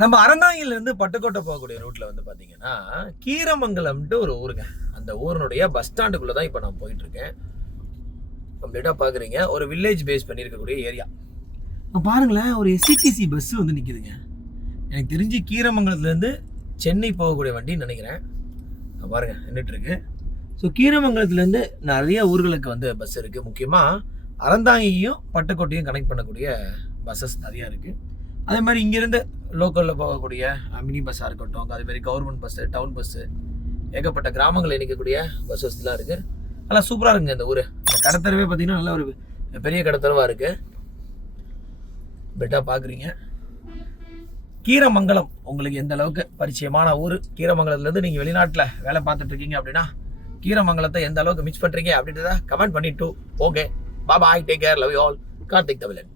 நம்ம அறந்தாங்கிலிருந்து பட்டுக்கோட்டை போகக்கூடிய ரூட்ல வந்து பாத்தீங்கன்னா கீரமங்கலம்ட்டு ஒரு ஊருங்க. அந்த ஊரினுடைய பஸ் ஸ்டாண்டுக்குள்ளே தான் இப்போ நான் போயிட்டு இருக்கேன் கம்ப்ளீட்டா பாக்குறீங்க. ஒரு வில்லேஜ் பேஸ் பண்ணியிருக்கக்கூடிய ஏரியா இப்போ பாருங்களேன் ஒரு எஸ்சிடிசி பஸ் வந்து நிக்குதுங்க. எனக்கு தெரிஞ்சு கீரமங்கலத்துலேருந்து சென்னை போகக்கூடிய வண்டின்னு நினைக்கிறேன். பாருங்க நின்றுட்டு இருக்கு ஸோ கீரமங்கலத்துலேருந்து நிறைய ஊர்களுக்கு வந்து பஸ் இருக்குது முக்கியமாக அறந்தாங்கியும் பட்டுக்கோட்டையும் கனெக்ட் பண்ணக்கூடிய பஸ்ஸஸ் நிறையா இருக்குது அதே மாதிரி இங்கேருந்து லோக்கலில் போகக்கூடிய மினி பஸ்ஸாக இருக்கட்டும் அதே மாதிரி கவர்மெண்ட் பஸ்ஸு டவுன் பஸ்ஸு ஏகப்பட்ட கிராமங்களில் இணைக்கக்கூடிய பஸ் வசதிலாம் இருக்குது நல்லா சூப்பராக இருக்குங்க இந்த ஊர். இந்த கடத்தரவே பார்த்திங்கன்னா நல்ல ஒரு பெரிய கடத்தரவாக இருக்குது பெட்டாக பார்க்குறீங்க கீரமங்கலம் உங்களுக்கு எந்த அளவுக்கு பரிச்சயமான ஊர்? கீரமங்கலத்துலேருந்து நீங்கள் வெளிநாட்டில் வேலை பார்த்துட்ருக்கீங்க அப்படின்னா கீரமங்கலத்தை எந்த அளவுக்கு மிஸ் பண்ணுறீங்க அப்படின்றத கமெண்ட் பண்ணிட்டு okay bye bye take care love you all Karthik Tamilan.